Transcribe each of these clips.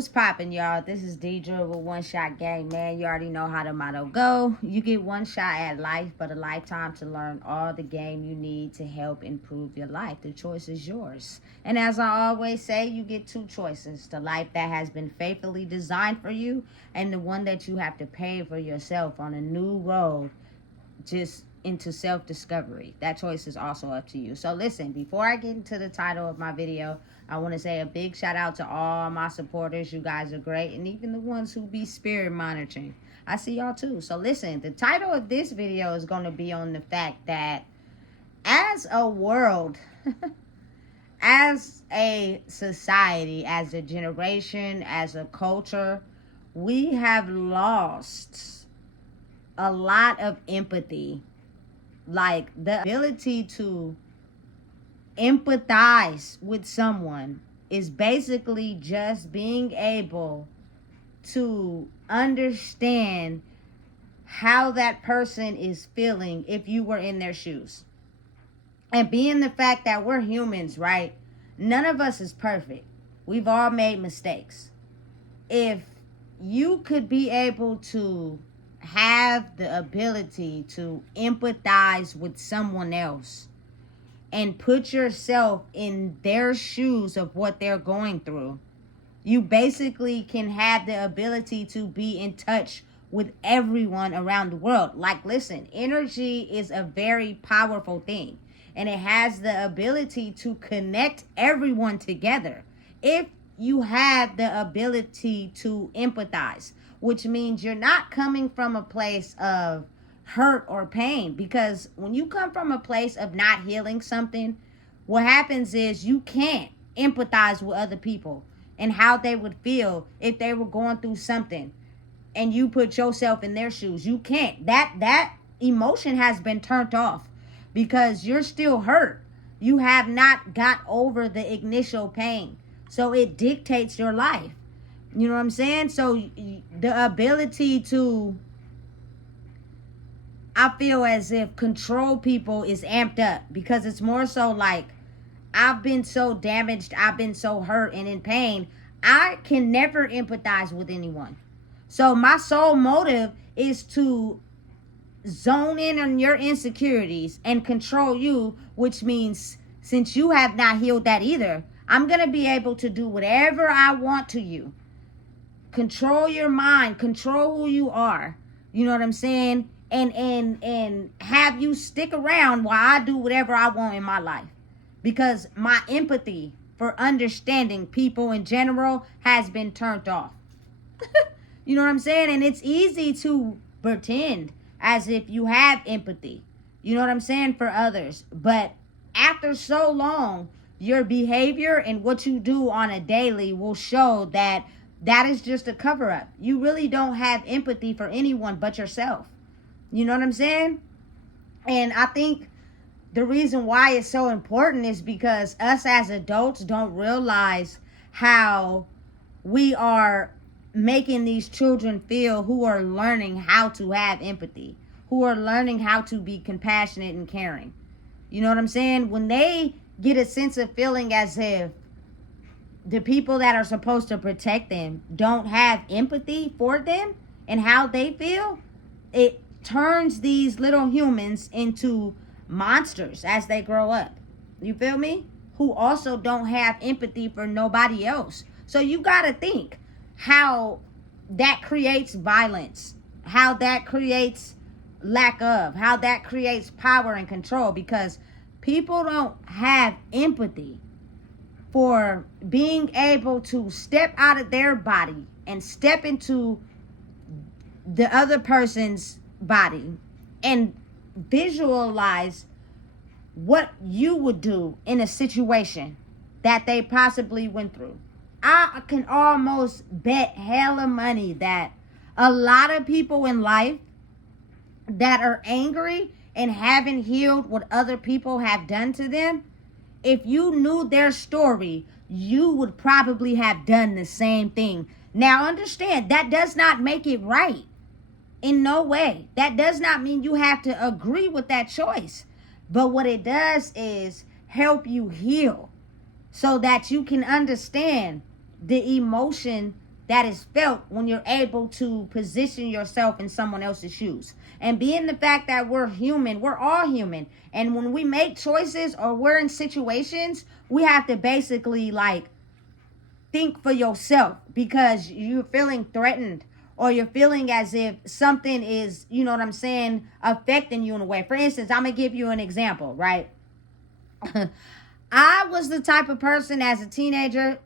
What's poppin', y'all? This is Deidre with One Shot Game, man. You already know how the motto go. You get one shot at life, but a lifetime to learn all the game you need to help improve your life. The choice is yours. And as I always say, you get two choices. The life that has been faithfully designed for you, and the one that you have to pay for yourself on a new road, just into self-discovery. That choice is also up to you. So listen, before I get into the title of my video, I want to say a big shout out to all my supporters. You guys are great, and even the ones who be spirit monitoring. I see y'all too. So listen, the title of this video is going to be on the fact that as a world, as a society, as a generation, as a culture, we have lost a lot of empathy, like the ability to empathize with someone is basically just being able to understand how that person is feeling if you were in their shoes. And being the fact that we're humans, right? None of us is perfect. We've all made mistakes. If you could be able to have the ability to empathize with someone else and put yourself in their shoes of what they're going through, you basically can have the ability to be in touch with everyone around the world. Like, listen, energy is a very powerful thing, and it has the ability to connect everyone together if you have the ability to empathize, which means you're not coming from a place of hurt or pain. Because when you come from a place of not healing something, what happens is you can't empathize with other people and how they would feel if they were going through something and you put yourself in their shoes. You can't. That emotion has been turned off because you're still hurt. You have not got over the initial pain. So it dictates your life. You know what I'm saying? So the ability to, I feel as if control people is amped up, because it's more so like, I've been so damaged, I've been so hurt and in pain, I can never empathize with anyone. So my sole motive is to zone in on your insecurities and control you, which means since you have not healed that either, I'm going to be able to do whatever I want to you. Control your mind, control who you are. You know what I'm saying? And have you stick around while I do whatever I want in my life. Because my empathy for understanding people in general has been turned off. You know what I'm saying? And it's easy to pretend as if you have empathy, you know what I'm saying, for others. But after so long, your behavior and what you do on a daily will show that that is just a cover up. You really don't have empathy for anyone but yourself. You know what I'm saying? And I think the reason why it's so important is because us as adults don't realize how we are making these children feel who are learning how to have empathy, who are learning how to be compassionate and caring. You know what I'm saying? When they get a sense of feeling as if the people that are supposed to protect them don't have empathy for them and how they feel, it turns these little humans into monsters as they grow up. You feel me? Who also don't have empathy for nobody else. So you got to think how that creates violence, how that creates lack of, how that creates power and control, because people don't have empathy for being able to step out of their body and step into the other person's body and visualize what you would do in a situation that they possibly went through. I can almost bet hella money that a lot of people in life that are angry and haven't healed what other people have done to them, if you knew their story, you would probably have done the same thing. Now understand, that does not make it right. In no way. That does not mean you have to agree with that choice. But what it does is help you heal so that you can understand the emotion that is felt when you're able to position yourself in someone else's shoes. And being the fact that we're human, we're all human. And when we make choices or we're in situations, we have to basically like think for yourself because you're feeling threatened or you're feeling as if something is, you know what I'm saying, affecting you in a way. For instance, I'm going to give you an example, right? I was the type of person as a teenager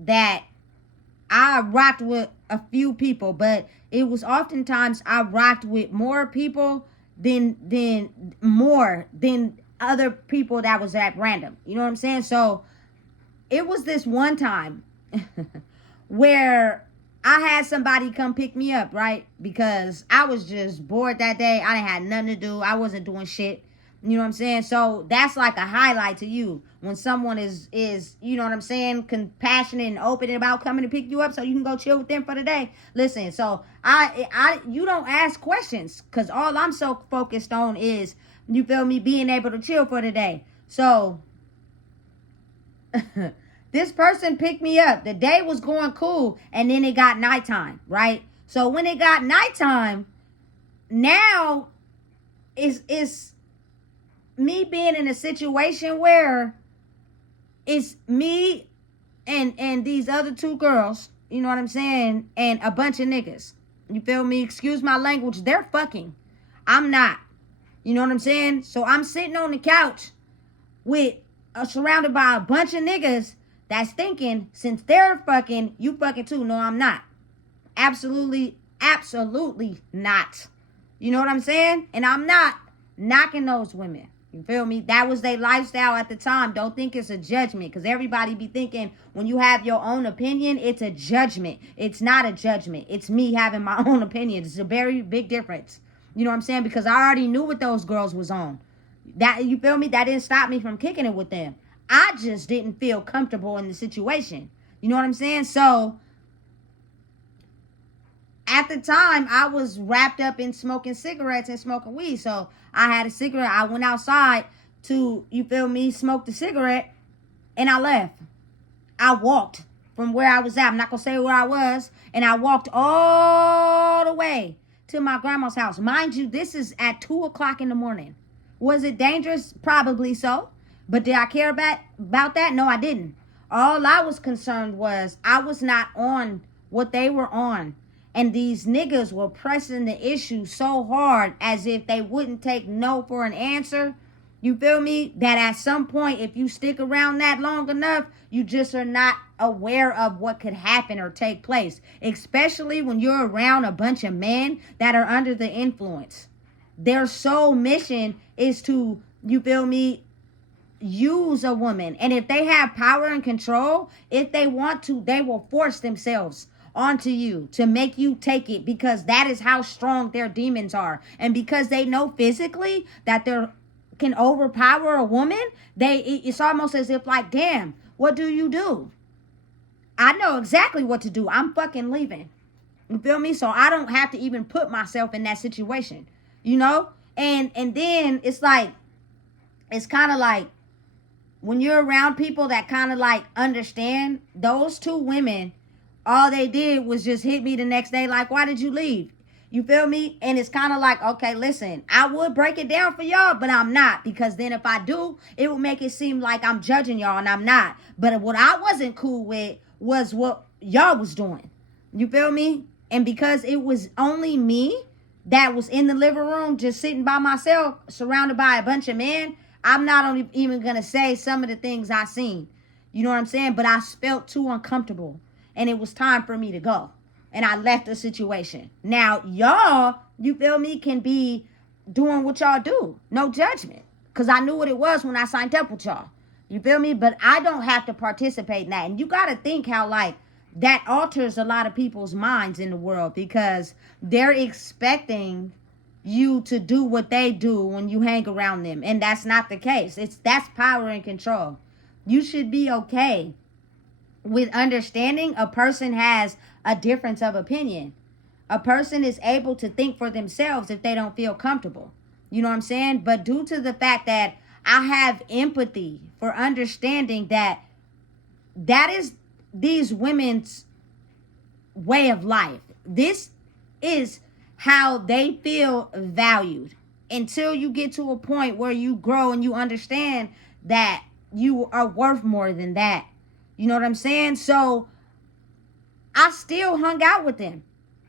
that I rocked with a few people, but it was oftentimes I rocked with more people than other people that was at random. You know what I'm saying? So it was this one time where I had somebody come pick me up, right? Because I was just bored that day. I didn't have nothing to do. I wasn't doing shit. You know what I'm saying? So that's like a highlight to you when someone is you know what I'm saying, compassionate and open about coming to pick you up so you can go chill with them for the day. Listen, so I you don't ask questions because all I'm so focused on is, you feel me, being able to chill for the day. So this person picked me up. The day was going cool and then it got nighttime, right? So when it got nighttime, now it's me being in a situation where it's me and these other two girls, you know what I'm saying, and a bunch of niggas. You feel me? Excuse my language. They're fucking. I'm not. You know what I'm saying? So I'm sitting on the couch with surrounded by a bunch of niggas that's thinking, since they're fucking, you fucking too. No, I'm not. Absolutely not. You know what I'm saying? And I'm not knocking those women. You feel me? That was their lifestyle at the time. Don't think it's a judgment, because everybody be thinking when you have your own opinion, it's a judgment. It's not a judgment. It's me having my own opinion. It's a very big difference. You know what I'm saying? Because I already knew what those girls was on. That, you feel me? That didn't stop me from kicking it with them. I just didn't feel comfortable in the situation. You know what I'm saying? So at the time, I was wrapped up in smoking cigarettes and smoking weed. So I had a cigarette. I went outside to, you feel me, smoke the cigarette, and I left. I walked from where I was at. I'm not going to say where I was. And I walked all the way to my grandma's house. Mind you, this is at 2 o'clock in the morning. Was it dangerous? Probably so. But did I care about that? No, I didn't. All I was concerned was I was not on what they were on. And these niggas were pressing the issue so hard as if they wouldn't take no for an answer. You feel me? That at some point, if you stick around that long enough, you just are not aware of what could happen or take place. Especially when you're around a bunch of men that are under the influence. Their sole mission is to, you feel me, use a woman. And if they have power and control, if they want to, they will force themselves onto you to make you take it, because that is how strong their demons are. And because they know physically that they can overpower a woman, it's almost as if like, damn, what do you do? I know exactly what to do. I'm fucking leaving. You feel me? So I don't have to even put myself in that situation, you know? And then it's like, it's kind of like when you're around people that kind of like understand, those two women, all they did was just hit me the next day like, why did you leave? You feel me? And it's kind of like, okay, listen, I would break it down for y'all, but I'm not. Because then if I do, it would make it seem like I'm judging y'all, and I'm not. But what I wasn't cool with was what y'all was doing. You feel me? And because it was only me that was in the living room just sitting by myself, surrounded by a bunch of men, I'm not only even going to say some of the things I seen. You know what I'm saying? But I felt too uncomfortable. And it was time for me to go. And I left the situation. Now, y'all, you feel me, can be doing what y'all do. No judgment. Because I knew what it was when I signed up with y'all. You feel me? But I don't have to participate in that. And you got to think how, like, that alters a lot of people's minds in the world. Because they're expecting you to do what they do when you hang around them. And that's not the case. That's power and control. You should be okay with understanding a person has a difference of opinion. A person is able to think for themselves if they don't feel comfortable. You know what I'm saying? But due to the fact that I have empathy for understanding that is these women's way of life. This is how they feel valued, until you get to a point where you grow and you understand that you are worth more than that. You know what I'm saying? So I still hung out with them.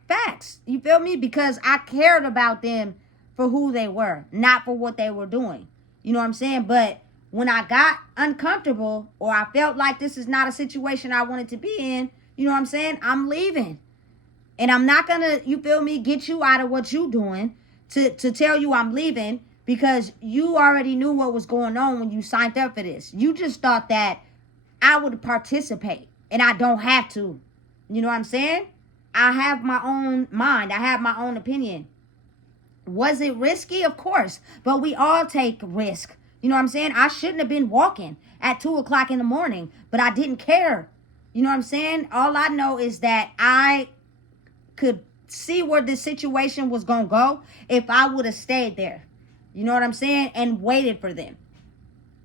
Facts. You feel me? Because I cared about them for who they were, not for what they were doing. You know what I'm saying? But when I got uncomfortable, or I felt like this is not a situation I wanted to be in, you know what I'm saying? I'm leaving. And I'm not gonna, you feel me, get you out of what you doing to tell you I'm leaving, because you already knew what was going on when you signed up for this. You just thought that I would participate, and I don't have to. You know what I'm saying? I have my own mind. I have my own opinion. Was it risky? Of course. But we all take risk. You know what I'm saying? I shouldn't have been walking at 2 o'clock in the morning, but I didn't care. You know what I'm saying? All I know is that I could see where this situation was going to go if I would have stayed there. You know what I'm saying? And waited for them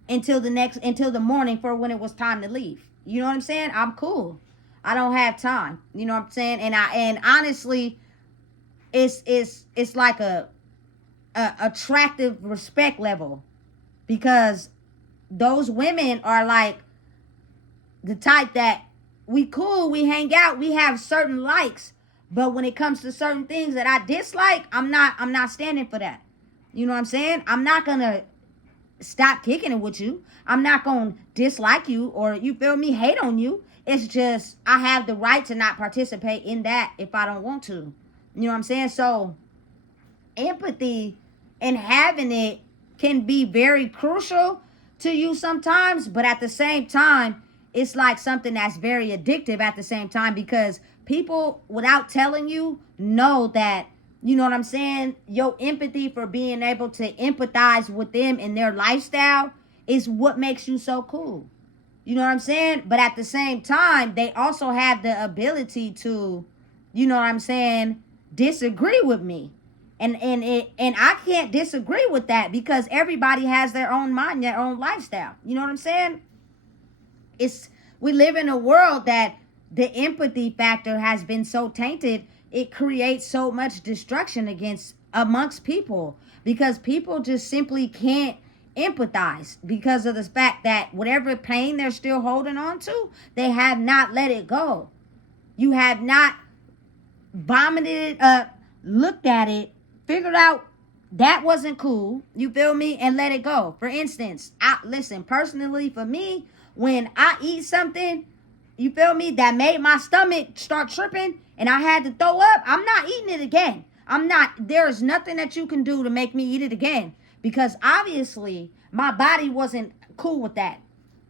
until the morning for when it was time to leave. You know what I'm saying? I'm cool. I don't have time. You know what I'm saying? And honestly, it's like a attractive respect level, because those women are like the type that we cool, we hang out, we have certain likes, but when it comes to certain things that I dislike, I'm not standing for that. You know what I'm saying? I'm not gonna stop kicking it with you. I'm not gonna dislike you, or, you feel me, hate on you. It's just I have the right to not participate in that if I don't want to. You know what I'm saying? So empathy and having it can be very crucial to you sometimes, but at the same time, it's like something that's very addictive at the same time, because people, without telling you, know that, you know what I'm saying, your empathy for being able to empathize with them and their lifestyle is what makes you so cool. You know what I'm saying? But at the same time, they also have the ability to, you know what I'm saying, disagree with me. And I can't disagree with that, because everybody has their own mind, their own lifestyle. You know what I'm saying? We live in a world that the empathy factor has been so tainted. It creates so much destruction amongst people, because people just simply can't empathize because of the fact that whatever pain they're still holding on to, they have not let it go. You have not vomited it up, looked at it, figured out that wasn't cool, you feel me, and let it go. For instance, listen, personally, for me, when I eat something, you feel me, that made my stomach start tripping and I had to throw up, I'm not eating it again. There's nothing that you can do to make me eat it again, because obviously my body wasn't cool with that.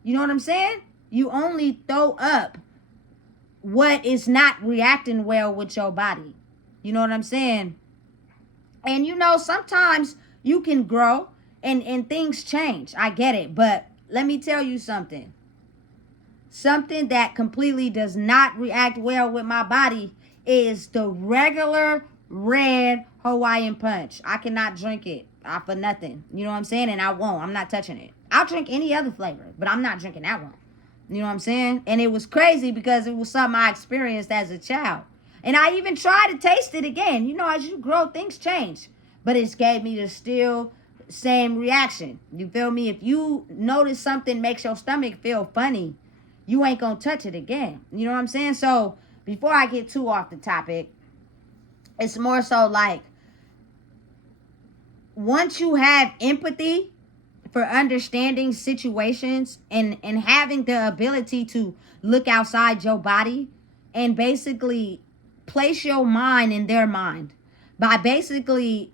You know what I'm saying? You only throw up what is not reacting well with your body. You know what I'm saying? And you know, sometimes you can grow and things change. I get it. But let me tell you something. Something that completely does not react well with my body is the regular red Hawaiian punch. I cannot drink it for nothing. You know what I'm saying? And I won't. I'm not touching it. I'll drink any other flavor, but I'm not drinking that one. You know what I'm saying? And it was crazy because it was something I experienced as a child. And I even tried to taste it again. You know, as you grow, things change. But it gave me the still same reaction. You feel me? If you notice something makes your stomach feel funny, you ain't gonna touch it again. You know what I'm saying? So before I get too off the topic, it's more so like, once you have empathy for understanding situations and having the ability to look outside your body and basically place your mind in their mind by basically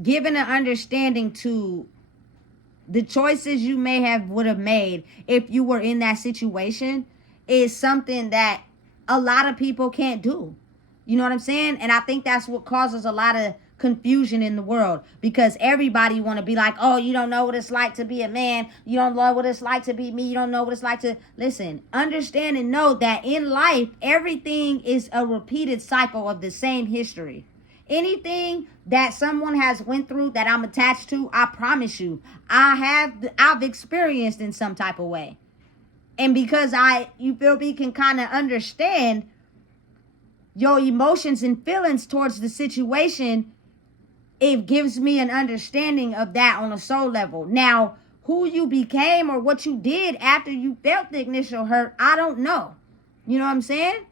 giving an understanding to the choices you would have made if you were in that situation, is something that a lot of people can't do. You know what I'm saying? And I think that's what causes a lot of confusion in the world, because everybody want to be like, oh, you don't know what it's like to be a man, you don't know what it's like to be me, you don't know what it's like to listen. Understand and know that in life, everything is a repeated cycle of the same history. Anything that someone has went through that I'm attached to, I promise you, I've experienced in some type of way. And because you feel me, can kind of understand your emotions and feelings towards the situation, it gives me an understanding of that on a soul level. Now, who you became or what you did after you felt the initial hurt, I don't know. You know what I'm saying?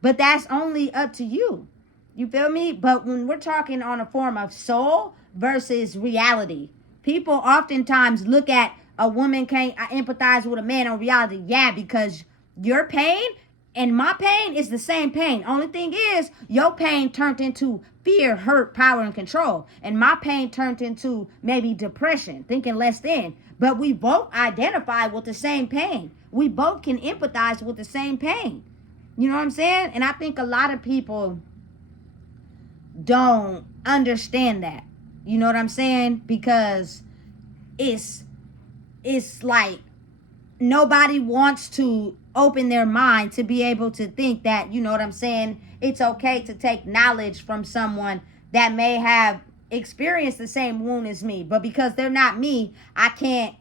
But that's only up to you. You feel me? But when we're talking on a form of soul versus reality, people oftentimes look at a woman can't empathize with a man on reality. Yeah, because your pain and my pain is the same pain. Only thing is, your pain turned into fear, hurt, power, and control. And my pain turned into maybe depression, thinking less than. But we both identify with the same pain. We both can empathize with the same pain. You know what I'm saying? And I think a lot of people don't understand that. You know what I'm saying? Because it's like nobody wants to open their mind to be able to think that, you know what I'm saying, it's okay to take knowledge from someone that may have experienced the same wound as me, but because they're not me, I can't,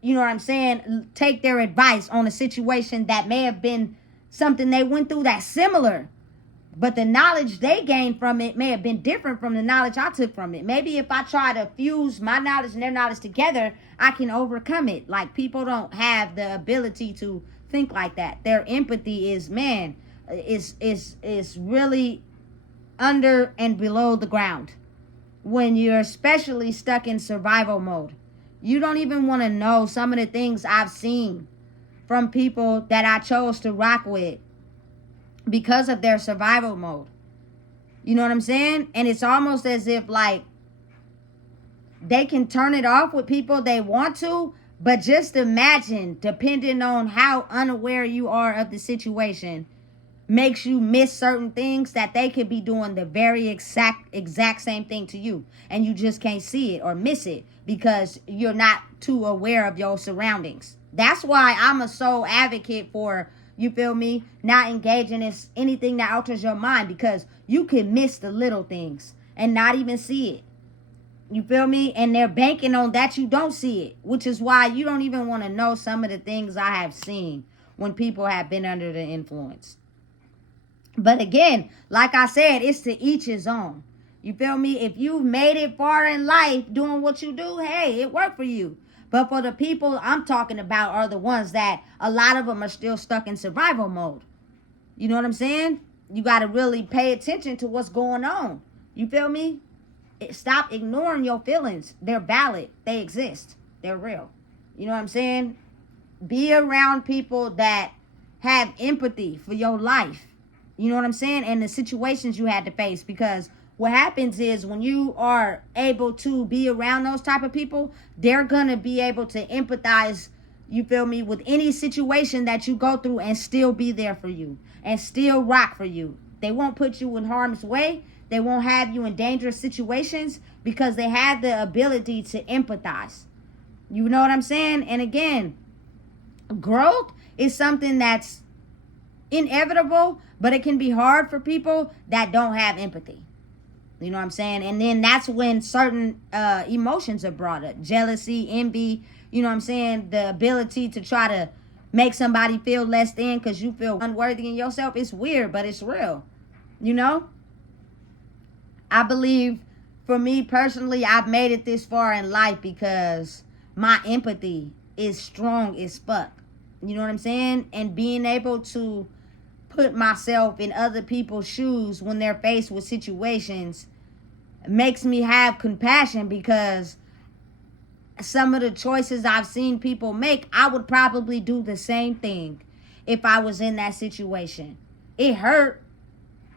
you know what I'm saying, take their advice on a situation that may have been something they went through that's similar, but the knowledge they gained from it may have been different from the knowledge I took from it. Maybe if I try to fuse my knowledge and their knowledge together, I can overcome it. Like, people don't have the ability to think like that. Their empathy is, man, is really under and below the ground. When you're especially stuck in survival mode, you don't even want to know some of the things I've seen from people that I chose to rock with because of their survival mode. You know what I'm saying? And it's almost as if like they can turn it off with people they want to, but just imagine, depending on how unaware you are of the situation, makes you miss certain things that they could be doing the very exact same thing to you, and you just can't see it or miss it because you're not too aware of your surroundings. That's why I'm a sole advocate for, you feel me, not engaging in anything that alters your mind, because you can miss the little things and not even see it. You feel me? And they're banking on that you don't see it, which is why you don't even want to know some of the things I have seen when people have been under the influence. But again, like I said, it's to each his own. You feel me? If you've made it far in life doing what you do, hey, it worked for you. But for the people I'm talking about are the ones that a lot of them are still stuck in survival mode. You know what I'm saying? You got to really pay attention to what's going on. You feel me? Stop ignoring your feelings. They're valid. They exist. They're real. You know what I'm saying? Be around people that have empathy for your life. You know what I'm saying? And the situations you had to face. Because what happens is when you are able to be around those type of people, they're going to be able to empathize, you feel me, with any situation that you go through and still be there for you and still rock for you. They won't put you in harm's way. They won't have you in dangerous situations because they have the ability to empathize. You know what I'm saying? And again, growth is something that's inevitable, but it can be hard for people that don't have empathy. You know what I'm saying? And then that's when certain emotions are brought up. Jealousy, envy, you know what I'm saying? The ability to try to make somebody feel less than because you feel unworthy in yourself. It's weird, but it's real. You know? I believe, for me personally, I've made it this far in life because my empathy is strong as fuck. You know what I'm saying? And being able to put myself in other people's shoes when they're faced with situations makes me have compassion, because some of the choices I've seen people make, I would probably do the same thing if I was in that situation. It hurt,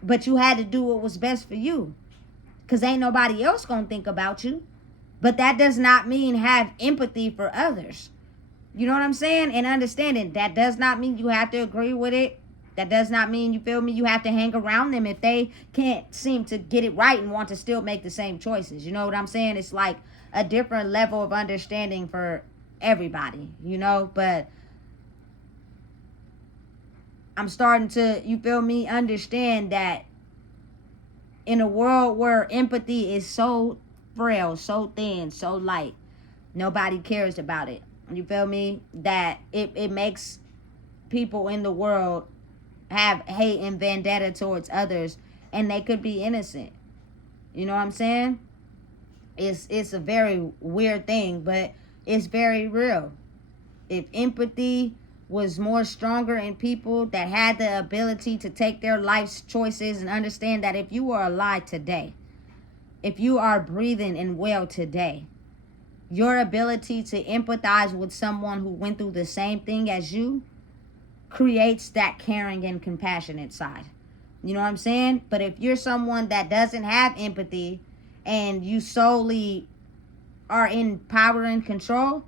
but you had to do what was best for you. Because ain't nobody else going to think about you. But that does not mean have empathy for others. You know what I'm saying? And understanding that does not mean you have to agree with it. That does not mean, you feel me, you have to hang around them if they can't seem to get it right and want to still make the same choices. You know what I'm saying? It's like a different level of understanding for everybody, you know? But I'm starting to, you feel me, understand that in a world where empathy is so frail, so thin, so light, nobody cares about it. You feel me? That it makes people in the world have hate and vendetta towards others, and they could be innocent. You know what I'm saying? It's a very weird thing, but it's very real. If empathy was more stronger in people that had the ability to take their life's choices and understand that if you are alive today, if you are breathing and well today, your ability to empathize with someone who went through the same thing as you creates that caring and compassionate side. You know what I'm saying? But if you're someone that doesn't have empathy and you solely are in power and control,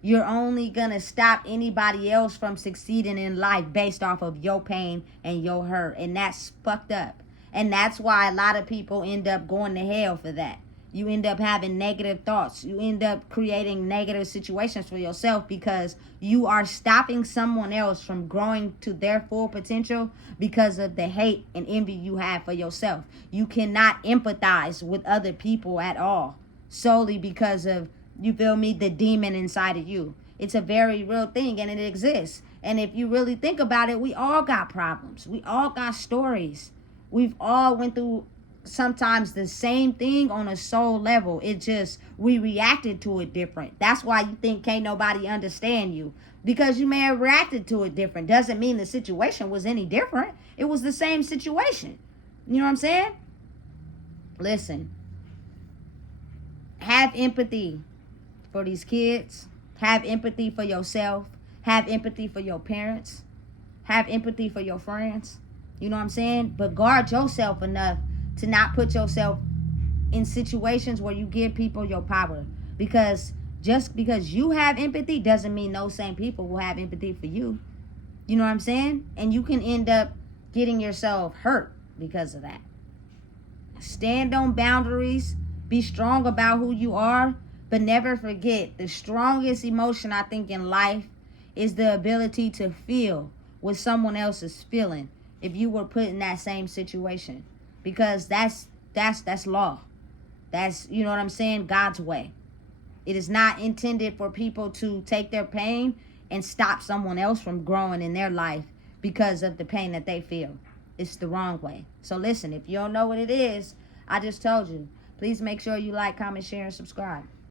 you're only gonna stop anybody else from succeeding in life based off of your pain and your hurt. And that's fucked up. And that's why a lot of people end up going to hell for that. You end up having negative thoughts. You end up creating negative situations for yourself because you are stopping someone else from growing to their full potential because of the hate and envy you have for yourself. You cannot empathize with other people at all solely because of, you feel me, the demon inside of you. It's a very real thing and it exists. And if you really think about it, we all got problems. We all got stories. We've all went through sometimes the same thing on a soul level. It just, we reacted to it different. That's why you think can't nobody understand you, because you may have reacted to it different. Doesn't mean the situation was any different. It was the same situation. You know what I'm saying? Listen, have empathy for these kids. Have empathy for yourself. Have empathy for your parents. Have empathy for your friends. You know what I'm saying? But guard yourself enough to not put yourself in situations where you give people your power. Because just because you have empathy doesn't mean those same people will have empathy for you. You know what I'm saying? And you can end up getting yourself hurt because of that. Stand on boundaries. Be strong about who you are. But never forget, the strongest emotion I think in life is the ability to feel what someone else is feeling if you were put in that same situation. Because that's law. That's, you know what I'm saying, God's way. It is not intended for people to take their pain and stop someone else from growing in their life because of the pain that they feel. It's the wrong way. So listen, if you don't know what it is, I just told you. Please make sure you like, comment, share, and subscribe.